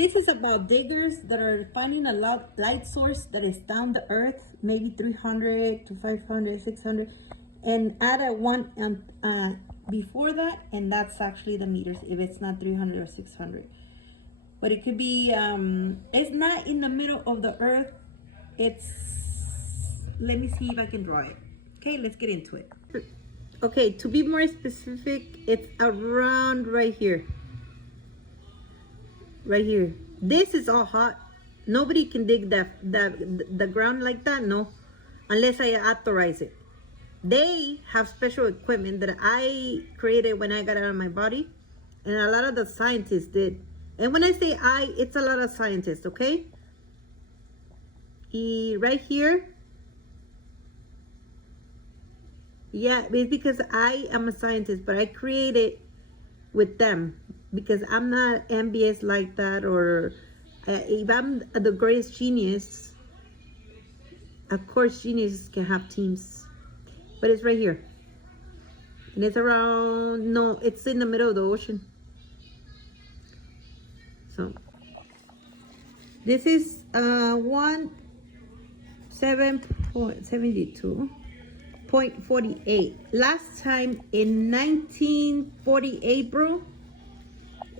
This is about diggers that are finding a light source that is down the earth, maybe 300 to 500, 600, and add a one before that, and that's actually the meters if it's not 300 or 600. But it could be, it's not in the middle of the earth. It's, let me see if I can draw it. Okay, let's get into it. Okay, to be more specific, it's around right here. Right here. This is all hot. Nobody can dig the ground like that, no, unless I authorize it. They have special equipment that I created when I got out of my body, and a lot of the scientists did. And when I say I, it's a lot of scientists, okay? Right here. Yeah, it's because I am a scientist, but I created with them because I'm not envious like that, or if I'm the greatest genius, of course geniuses can have teams, but it's right here, and it's around, no, it's in the middle of the ocean. So this is 17.72.48. Last time in 1948, bro,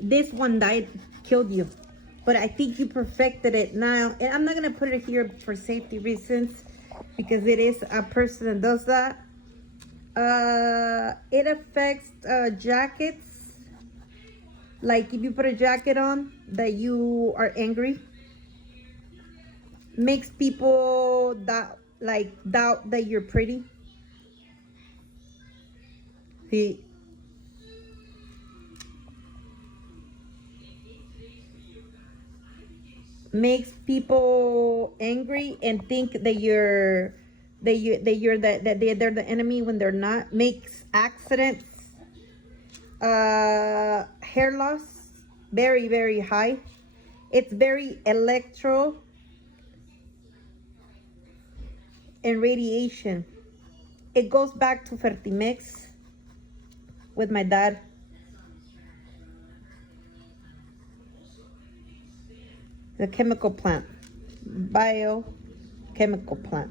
this one died, killed you. But I think you perfected it now. And I'm not going to put it here for safety reasons, because it is a person that does that. It affects jackets. Like if you put a jacket on that you are angry. Makes people doubt that you're pretty. See? Makes people angry and think that they're the enemy when they're not. Makes accidents, hair loss very, very high. It's very electro and radiation. It goes back to Fertimex with my dad. The chemical plant, biochemical plant.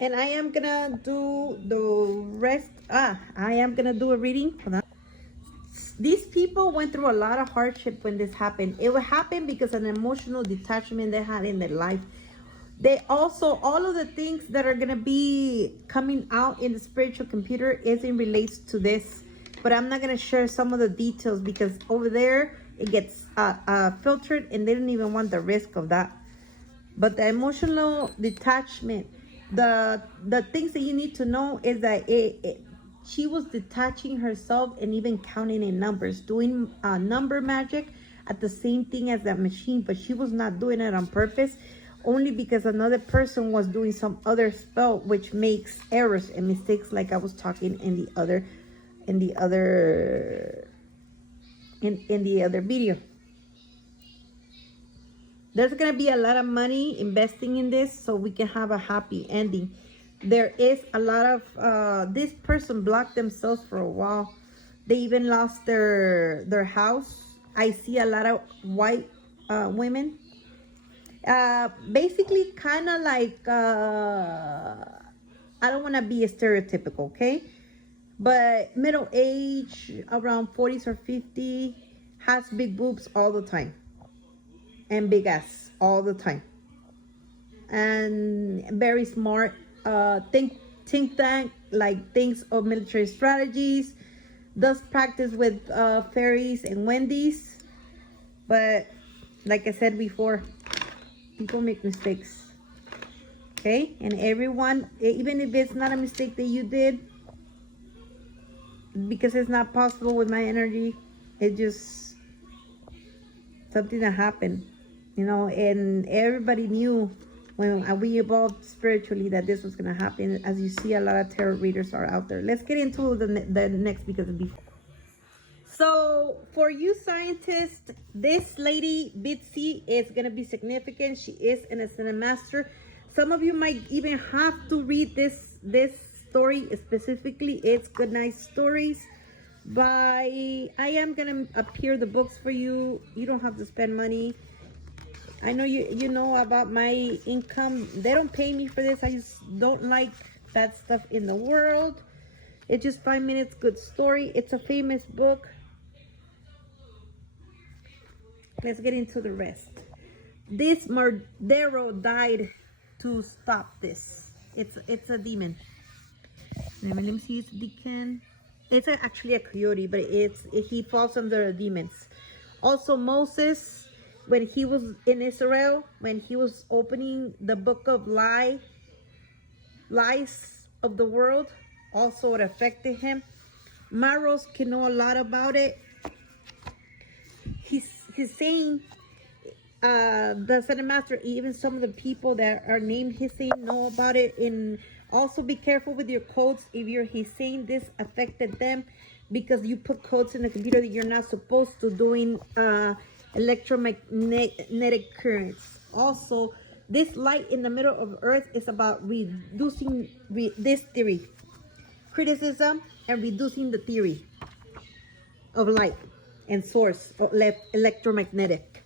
And I am gonna do the rest. I am gonna do a reading. Hold on. These people went through a lot of hardship when this happened. It would happen because of an emotional detachment they had in their life. They also, all of the things that are gonna be coming out in the spiritual computer isn't relates to this. But I'm not going to share some of the details because over there it gets filtered, and they didn't even want the risk of that. But the emotional detachment, the things that you need to know is that she was detaching herself and even counting in numbers, doing number magic at the same thing as that machine, but she was not doing it on purpose, only because another person was doing some other spell, which makes errors and mistakes, like I was talking in the other video. There's gonna be a lot of money investing in this so we can have a happy ending. There is a lot of this person blocked themselves for a while. They even lost their house. I see a lot of white women, basically kind of like I don't want to be a stereotypical, okay, but middle age, around 40s or 50, has big boobs all the time and big ass all the time, and very smart, think tank, like thinks of military strategies, does practice with fairies and Wendy's. But like I said before, people make mistakes, okay? And everyone, even if it's not a mistake that you did, because it's not possible with my energy, it just something that happened, you know. And everybody knew when we evolved spiritually that this was going to happen. As you see, a lot of tarot readers are out there. Let's get into the next, because before. So for you scientists, this lady Bitsy is going to be significant. She is an ascended master. Some of you might even have to read this story specifically. It's good night stories. I am gonna appear the books for you. You don't have to spend money. I know you know about my income. They don't pay me for this. I just don't like that stuff in the world. It's just 5 minutes, good story. It's a famous book. Let's get into the rest. This Mardero died to stop this. It's a demon. Let me see. It's a deacon. It's actually a coyote, but he falls under the demons. Also, Moses, when he was in Israel, when he was opening the book of lies of the world, also it affected him. Maros can know a lot about it. He's saying, the Senate Master, even some of the people that are named Hussein know about it. And also be careful with your codes. If you're Hussein, this affected them because you put codes in the computer that you're not supposed to, doing electromagnetic currents. Also, this light in the middle of Earth is about reducing this theory, criticism, and reducing the theory of light and source of electromagnetic.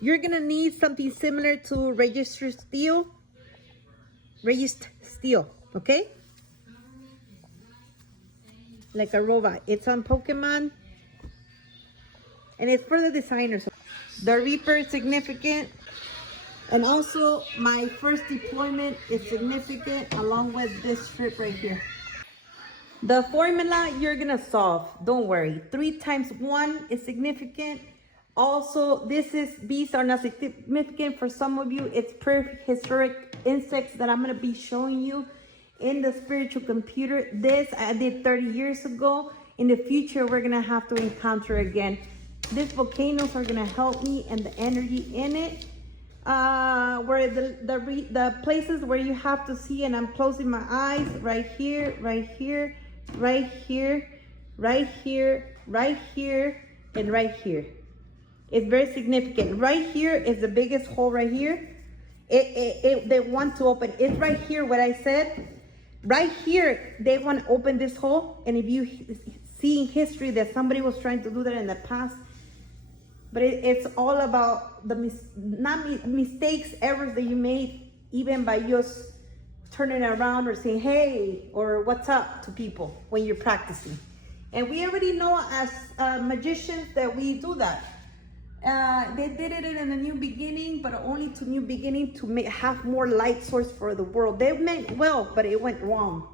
You're gonna need something similar to registered steel, okay? Like a robot. It's on Pokemon, and it's for the designers. The Reaper is significant, and also my first deployment is significant, along with this strip right here. The formula you're gonna solve, don't worry. 3 times 1 is significant. Also, these are not significant for some of you. It's prehistoric insects that I'm gonna be showing you in the spiritual computer. This I did 30 years ago. In the future, we're gonna have to encounter again. These volcanoes are gonna help me and the energy in it. Where the places where you have to see, and I'm closing my eyes, right here, right here, right here, right here, right here, and right here. It's very significant. Right here is the biggest hole right here. They want to open. It's right here what I said. Right here, they want to open this hole. And if you see in history that somebody was trying to do that in the past, but it's all about the mistakes, errors that you made, even by just turning around or saying, hey, or what's up to people when you're practicing. And we already know as magicians that we do that. They did it in the new beginning, but only to new beginning to have more light source for the world. They meant well, but it went wrong.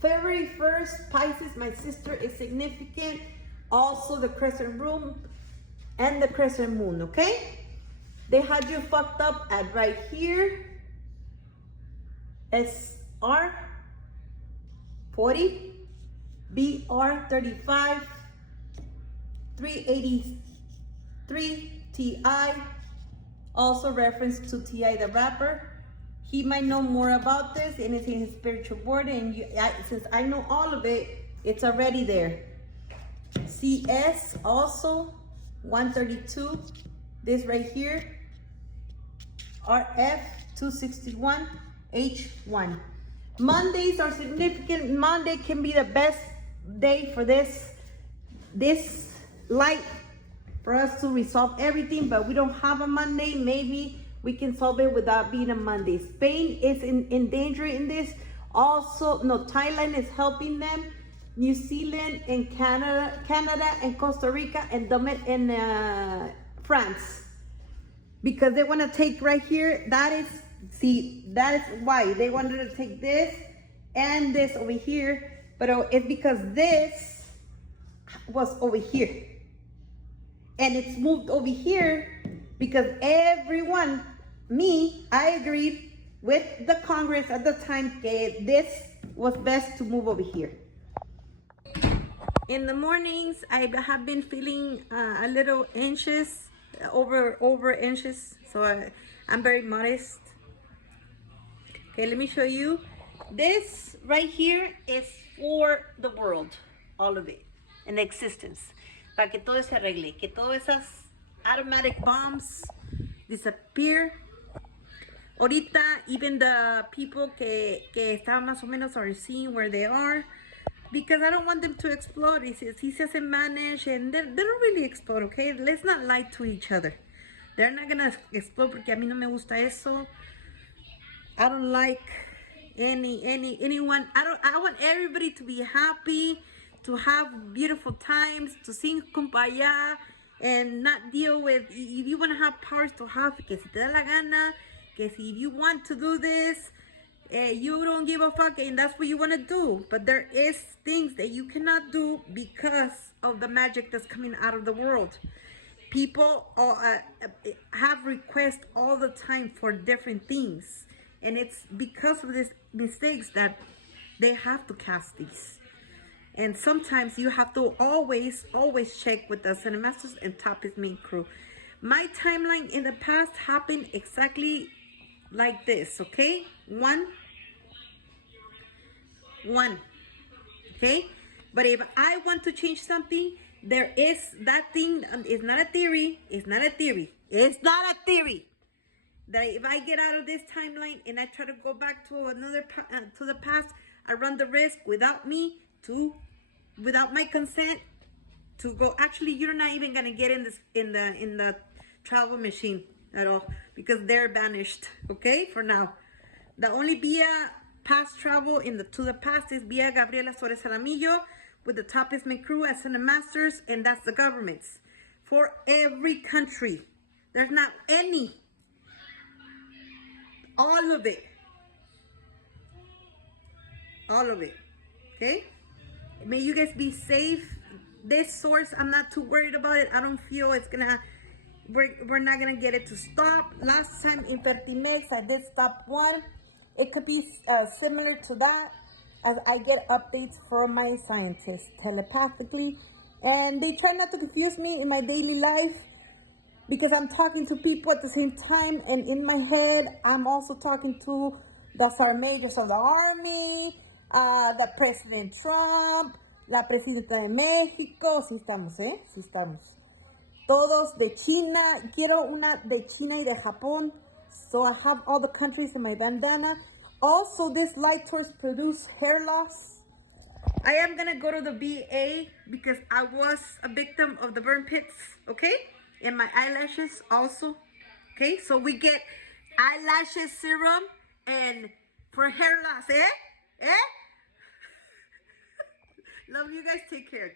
February 1st, Pisces, my sister, is significant. Also the crescent moon and the crescent moon, okay? They had you fucked up at right here. SR 40, BR 35, 383 TI, also reference to TI the rapper. He might know more about this, and it's in his spiritual board, and since I know all of it, it's already there. CS also 132, this right here, RF 261, H1. Mondays are significant. Monday can be the best day for this light for us to resolve everything, but we don't have a Monday. Maybe we can solve it without being a Monday. Spain is in danger in this. Also, no, Thailand is helping them. New Zealand and Canada and Costa Rica and France, because they want to take right here. That is why they wanted to take this and this over here, but it's because this was over here. And it's moved over here because everyone, I agreed with the Congress at the time that this was best to move over here. In the mornings, I have been feeling a little anxious, over anxious, so I'm very modest. Okay, let me show you. This right here is for the world, all of it, and existence. Para que todo se arregle, que todas esas automatic bombs disappear. Ahorita, even the people que están más o menos are seeing where they are. because I don't want them to explode. He says in Spanish, and they don't really explode, okay? Let's not lie to each other. They're not gonna explode porque a mí no me gusta eso. I don't like anyone. I want everybody to be happy, to have beautiful times, to sing kumbaya, and not deal with, if you want to have powers to have, que si te da la gana, que si you want to do this, you don't give a fuck, and that's what you want to do. But there is things that you cannot do because of the magic that's coming out of the world. People have requests all the time for different things, and it's because of these mistakes that they have to cast these. And sometimes you have to always check with the Cinemasters and Top-Ist main crew. My timeline in the past happened exactly like this, okay? One, okay? But if I want to change something, there is that thing. It's not a theory. It's not a theory. It's not a theory. That if I get out of this timeline and I try to go back to another to the past, I run the risk without my consent to go. Actually, you're not even gonna get in the travel machine at all because they're banished. Okay, for now, the only via past travel to the past is via Gabriela Suarez Jaramillo with the Top-Ist main crew as Cinemasters, and that's the government's for every country. There's not any. All of it, okay? May you guys be safe. This source, I'm not too worried about it. I don't feel it's gonna, we're not gonna get it to stop. Last time in Fertimex, I did stop one. It could be similar to that, as I get updates from my scientists telepathically, and they try not to confuse me in my daily life, because I'm talking to people at the same time, and in my head, I'm also talking to the sergeant majors of the army, the President Trump, la Presidenta de México. Sí estamos, Sí estamos. Todos de China. Quiero una de China y de Japón. So I have all the countries in my bandana. Also, this light torch produce hair loss. I am gonna go to the VA because I was a victim of the burn pits, okay? And my eyelashes also, okay? So we get eyelashes serum and for hair loss, eh? Love you guys, take care.